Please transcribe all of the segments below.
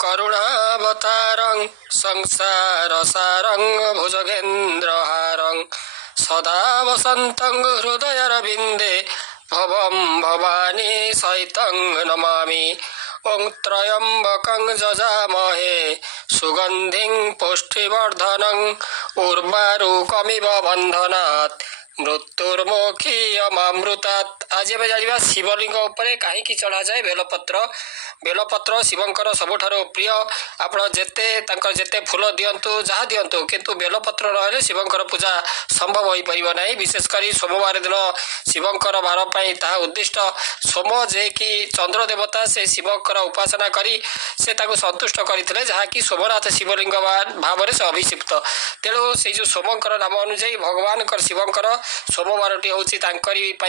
करुणावतारं संसारसारं भुजगेन्द्रहारं सदा वसन्तं हृदयरविन्दे भवं भवानी सहितं नमामि। ॐ त्र्यम्बकं जजामहे सुगन्धिं पुष्टिवर्धनं उर्वारुकमिव बन्धनात् मृत्युर्मुखीयमामृतात्। आज आम जाना शिवलिंग उपरे कहीं चढ़ा जाए बेलपत्र। बेलपत्र शिवंकर सबुठारु प्रिय। आप जेते फूल दिंतु जहाँ दिंतु किंतु बेलपत्र ना शिवंकर पूजा संभव हो पार ना। विशेषकर सोमवार दिन शिवंकर बार पर उद्दिष्ट। सोम जे कि चंद्र देवता से शिवंकर उपासना करी से संतुष्ट करते जहाँकि सोमनाथ शिवलिंग भाव से अभिषिक्त। तेणु से जो सोमंकर नाम अनुଯାयी भगवान शिवंकर सोमवारटी हूँ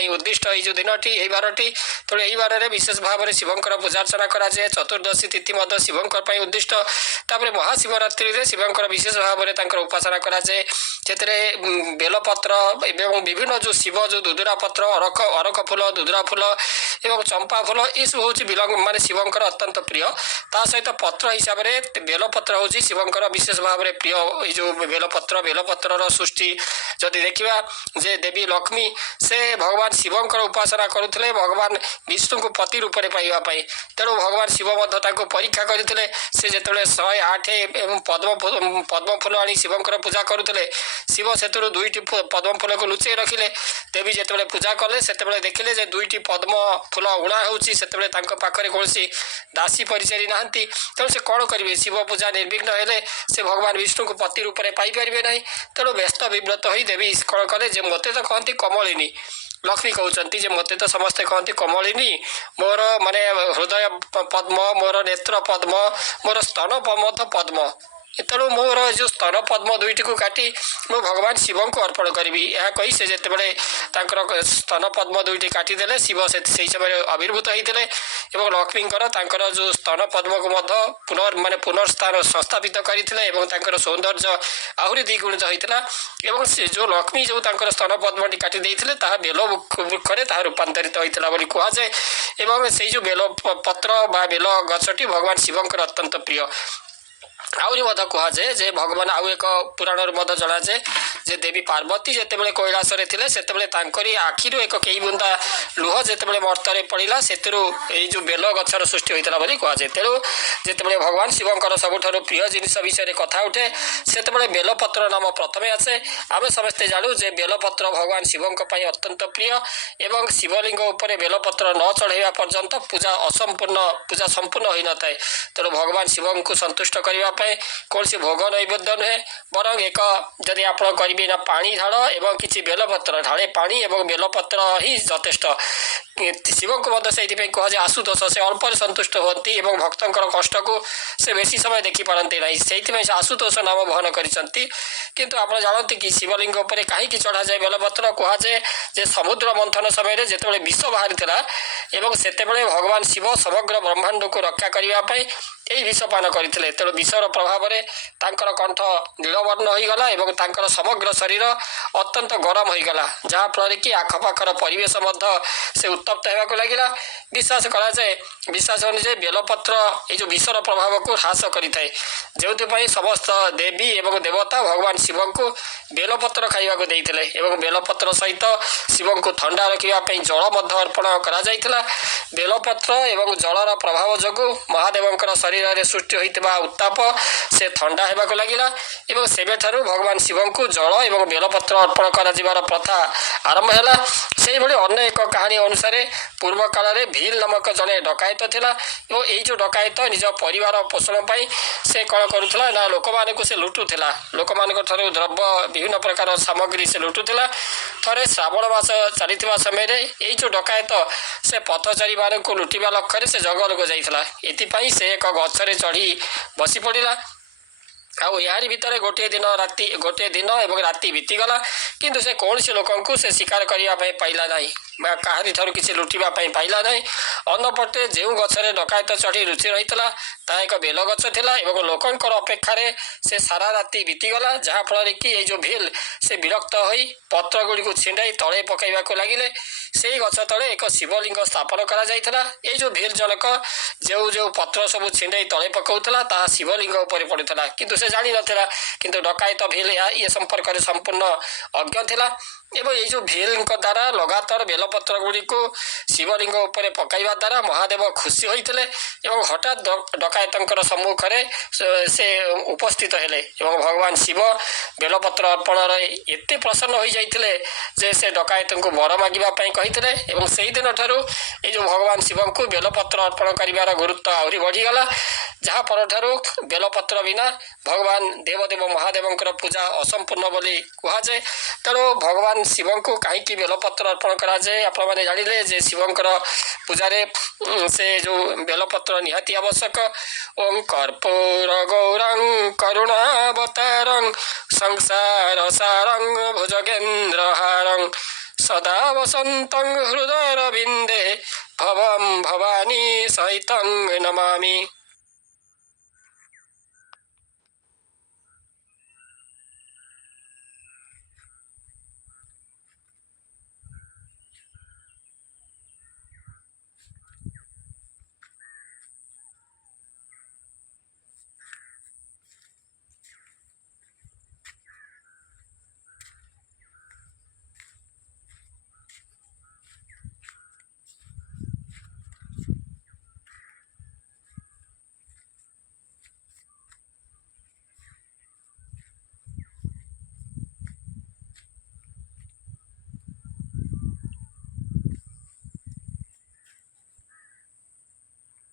उद्दिष्ट ये दिनटी यही बारटी। तेणु यही बार विशेष भाव में शिवंकर पूजार्चना कराए। चतुर्दशी तिथि शिवंकर उद्दिष्ट। तापर महाशिवरात्रि में शिवंकर विशेष भाव में उपासना कराए। बेलपत्र एवं विभिन्न जो शिव जो दुदुरा पत्र अरख फूल दुदुरा फूल एवं चंपा फूल ये सब हूँ माने शिवंकर अत्यंत प्रिय। ता सहित पत्र हिसाब से बेलपत्र हूँ शिवंकर विशेष भाव में प्रिय। ये जो बेलपत्र सृष्टि जदि देखा जे देवी लक्ष्मी से भगवान शिवंकर उपासना करुले भगवान विष्णु को पति रूप में पाइबापी। तेणु भगवान शिव परीक्षा करते से जो 108 एवं पद्म फूल आनी शिवंकर पूजा करुले शिव से दुईटी पद्म फूल को लुचई रखिले। देवी जिते पूजा कले से देखिले जे दुईटी पद्म फूल उणा होती पाखे कौन दासी परिचारी ना। तेणु से कौन करेंगे शिव पूजा निर्विघ्न हेले से भगवान विष्णु को पति रूप में पाइपर ना। तेणु व्यस्त विव्रत हो देवी कौन कले मत तो कहती कमलिनी लक्ष्मी कहते जे मत तो समस्ते कहती कमलिनी मोर माने हृदय पद्म मोर नेत्र पद्म मोर स्तन पद्म। तेणु मोर जो स्तन पद्म दुईटी को काटी मु भगवान शिव को अर्पण करी। यह कही से जिते स्तन पद्म दुईटी काटिदेले शिव से समय आविर्भूत होते और लक्ष्मीकर जो स्तन पद्म को माने पुनर्स्थान संस्थापित करते सौंदर्य आहरी द्विगुणित होता। एवं से जो लक्ष्मी जो स्तन पद्मटी काटी बेल वृक्षरे रूपांतरित होता कहुए। एवं से जो बेल पत्र बा बेल गछटी भगवान शिवंकर अत्यंत प्रिय। आहरी कहुए जे भगवान आउ एक पुराण जनाजे जे देवी पार्वती जिते कैलास थे आखिर एक कई बुंदा लुह जिते मर्तरे पड़ा से जो बेल गचर सृष्टि होता कहुए। तेणु जिते भगवान शिवंकर सबुठारु प्रिय जिनिस विषय कथा उठे से बेलपत्र नाम प्रथमे आसे। आम समस्ते जानू जे बेलपत्र भगवान शिवंक अत्यंत प्रिय एवं शिवलिंग उपर बेलपत्र न चढ़ाइवा पर्यंत पूजा असंपूर्ण पूजा संपूर्ण हो न थाए। तेणु भगवान शिव को संतुष्ट करने कौन सी भोग नैवेद्य नुहे बरং एक जदि आप करेंगे ना पानी ढाल एवं किसी बेलपत्र ढाले पानी एवं बेलपत्र ही यथेष्ट। शिव को से कहुए आशुतोष से अल्प संतुष्ट होती और भक्तर कष्ट को से बेसी समय देखी पारती ना से आशुतोष नाम बहन करती। किंतु आप जानते कि शिवलिंग उपर कहीं चढ़ा जाए बेलपत्र कहुए जे समुद्र मंथन समय जिते विष बाहरी एवं से भगवान शिव समग्र ब्रह्मांड को रक्षा करने यही विषपान करते। तेणु विषर प्रभाव में कंठ नीलवर्ण होगला और समग्र शरीर अत्यंत गरम होगला जहाँफल कि आखपाखर परिवेश से उत्तप्त होगा लगे। विश्वास कराए विश्वास अनुसार बेलपत्र ये जो विषर प्रभाव को ह्रास करें जो समस्त देवी एवं देवता भगवान शिव को बेलपत्र खाइबा देते एवं बेलपत्र सहित शिव को ठंडा रखापी जल अर्पण करा। बेलपत्र एवं जलर प्रभाव जो महादेव शरीर में सृष्टि होता उत्ताप से ठंडा होगा लगिला एवं सेबे ठारू भगवान शिव को जल एवं बेलपत्र अर्पण कर प्रथा आरंभ है। से अन्य एक कहानी अनुसार पूर्व काल में भील नामक जड़े डकायत थिला और यही जो डकायत निज परिवार पोषण पर से कौन करुला ना लोक मान से लुटुला लोक मान द्रव्य विभिन्न प्रकार सामग्री से लुटुला। थे श्रावण मास चली समय यही जो डकायत से पथचारी मान को लुटिया लक्ष्य से जंगल को जाइला। एथिपाई से एक गछरे चढ़ी बसी पड़ा आउ यार भितर गोटे दिन एवं राति बीतीगला किंतु से कौन से लोक से शिकार करने पाइला ना कहारी ठार किसी लुटिया पाइला ना। ଅନ୍ୟପଟେ ଯେଉଁ ଗଛରେ ଡକାୟତ ଚଢ଼ି ଲୁଚି ରହିଥିଲା ତାହା ଏକ ବେଲ ଗଛ ଥିଲା ଏବଂ ଲୋକଙ୍କର ଅପେକ୍ଷାରେ ସେ ସାରା ରାତି ବିତିଗଲା, ଯାହାଫଳରେ କି ଏଇ ଯେଉଁ ଭିଲ୍ ସେ ବିରକ୍ତ ହୋଇ ପତ୍ର ଗୁଡ଼ିକୁ ଛିଣ୍ଡାଇ ତଳେ ପକାଇବାକୁ ଲାଗିଲେ। ସେଇ ଗଛ ତଳେ ଏକ ଶିବଲିଙ୍ଗ ସ୍ଥାପନ କରାଯାଇଥିଲା। ଏଇ ଯେଉଁ ଭିଲ୍ ଜଣକ ଯେଉଁ ଯେଉଁ ପତ୍ର ସବୁ ଛିଣ୍ଡାଇ ତଳେ ପକାଉଥିଲା ତାହା ଶିବଲିଙ୍ଗ ଉପରେ ପଡ଼ୁଥିଲା, କିନ୍ତୁ ସେ ଜାଣିନଥିଲା। କିନ୍ତୁ ଡକାୟତ ଭିଲ୍ ଏ ସମ୍ପର୍କରେ ସମ୍ପୂର୍ଣ୍ଣ ଅଜ୍ଞ ଥିଲା ଏବଂ ଏଇ ଯେଉଁ ଭିଲ୍ଙ୍କ ଦ୍ୱାରା ଲଗାତାର ବେଲପତ୍ର ଗୁଡ଼ିକୁ ଶିବଲିଙ୍ଗ ଉପରେ ପକାଇବା ଦ୍ୱାରା ମହାଦେବ ଖୁସି ହୋଇଥିଲେ ଏବଂ ହଠାତ୍ ଡକାୟତଙ୍କର ସମ୍ମୁଖରେ ସେ ଉପସ୍ଥିତ ହେଲେ ଏବଂ ଭଗବାନ ଶିବ ବେଲପତ୍ର ଅର୍ପଣରେ ଏତେ ପ୍ରସନ୍ନ ହୋଇଯାଇଥିଲେ ଯେ ସେ ଡକାୟତଙ୍କୁ ବର ମାଗିବା ପାଇଁ କହିଥିଲେ ଏବଂ ସେହିଦିନ ଠାରୁ ଏଇ ଯେଉଁ ଭଗବାନ ଶିବଙ୍କୁ ବେଲପତ୍ର ଅର୍ପଣ କରିବାର ଗୁରୁତ୍ୱ ଆହୁରି ବଢ଼ିଗଲା, ଯାହା ପରଠାରୁ ବେଲପତ୍ର ବିନା ଭଗବାନ ଦେବଦେବ ମହାଦେବଙ୍କର ପୂଜା ଅସମ୍ପୂର୍ଣ୍ଣ ବୋଲି କୁହାଯାଏ। ତେଣୁ ଭଗବାନ ଶିବଙ୍କୁ କାହିଁକି ବେଲପତ୍ର ଅର୍ପଣ କରାଯାଏ ଆପଣମାନେ ଜାଣିଲେ ଯେ ଶିବଙ୍କର ପୂଜାରେ ସେ ଯେଉଁ ବେଲପତ୍ର ନିହାତି ଆବଶ୍ୟକ। ଓಂ କର୍ପୂର ଗୌରଂ କରୁଣାବତାରଂ ସଂସାର ସାରଂ ଭୁଜଗେନ୍ଦ୍ର ହାରଂ ସଦା ବସନ୍ତଂ ହୃଦୟରବିନ୍ଦେ ଭବଂ ଭବାନୀ ସହିତଂ ନମାମି।